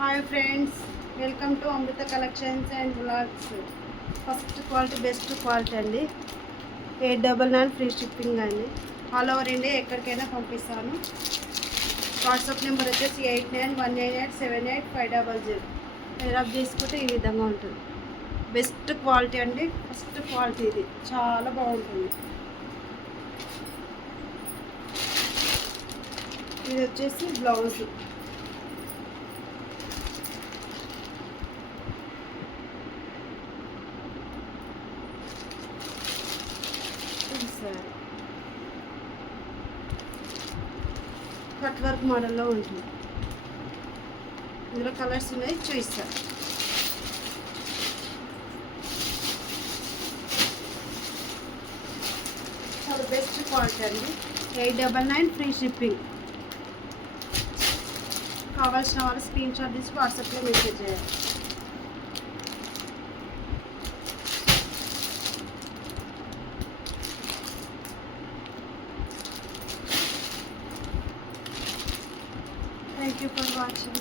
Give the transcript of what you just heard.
Hi friends, welcome to Amrutha collections and blogs. First quality best quality అండి. 899 free shipping అండి. All over India ఎక్కడికైనా పంపిస్తాను. WhatsApp number వచ్చేసి 8919878500. రబ్ చేసుకుంటే ఈ విధంగా ఉంటుంది. బెస్ట్ క్వాలిటీ అండి. ఫస్ట్ క్వాలిటీ ఇది చాలా బాగుంటుంది. ఇది వచ్చేసి బ్లౌజ్. కట్ వర్క్ మోడల్లో ఉంటుంది. ఇందులో కలర్స్ ఉన్నాయి, చూపిస్తాను. చాలా బెస్ట్ క్వాలిటీ అండి. 899 ఫ్రీ షిప్పింగ్. కావాల్సిన వాళ్ళు స్క్రీన్ షాట్ తీసి వాట్సాప్లో మెసేజ్ చేయాలి. Thank you for watching.